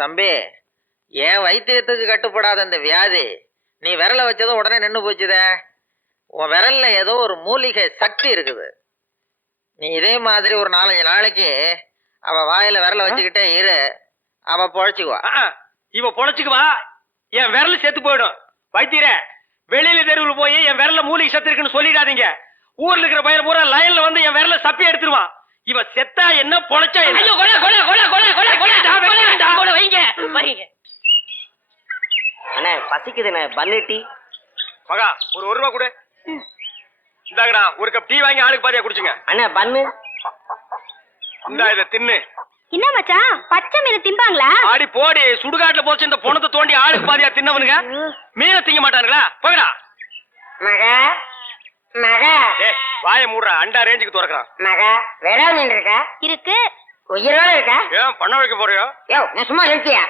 தம்பி, என் வைத்தியத்துக்கு கட்டுப்படாத இந்த வியாதி நீ விரல வச்சதும் உடனே நின்று போச்சுதே. உன் விரல்ல ஏதோ ஒரு மூலிகை சக்தி இருக்குது. நீ இதே மாதிரி ஒரு 4-5 நாளைக்கு அவ வாயில விரல வச்சுக்கிட்டே இரு, அவ பொழைச்சுக்குவா. இவ பொழைச்சுக்குவா, என் விரல் செத்து போயிடும். வைத்தியரே, வெளியில தெருவில் போய் என் விரல்ல மூலிகை சத்து இருக்குன்னு சொல்லிடாதீங்க. ஊர்ல இருக்கிற பையன் பூரா லைன்ல வந்து என் விரல சப்பி எடுத்துருவான். இவ செத்தா என்ன பொழைச்சா என்ன? ஐயோ, கொலை கொலை கொலை கொலை கொலை கொலை கொலை வைங்க வைங்க. அண்ணே பசிக்குதுண்ணே, பன்னிட்டி. மகா ஒரு ரூபா கொடு. இந்தாங்கடா, ஒரு கப் டீ வாங்கி ஆளுக்கு பாதியா குடிச்சுங்க. அண்ணே பன்னு. இந்தா இதை தின்னு. என்ன மச்சான், பச்சை மீன் திம்பாங்களா? ஆடி போடி, சுடுகாட்டுல போச்சு இந்த பொணத்தை தோண்டி ஆளுக்கு பாதியா தின்னவனுங்க மீனை திங்க மாட்டானுங்களா? போகடா மகா மகா. வாய மூடுறா, அண்டா ரேஞ்சுக்கு துறக்கிறான். மகா வேற மீன் இருக்கா? இருக்கு. உயிரோட இருக்கா? ஏன் பண்ண வைக்க போறியோ? யோ நான் சும்மா இருக்கியா?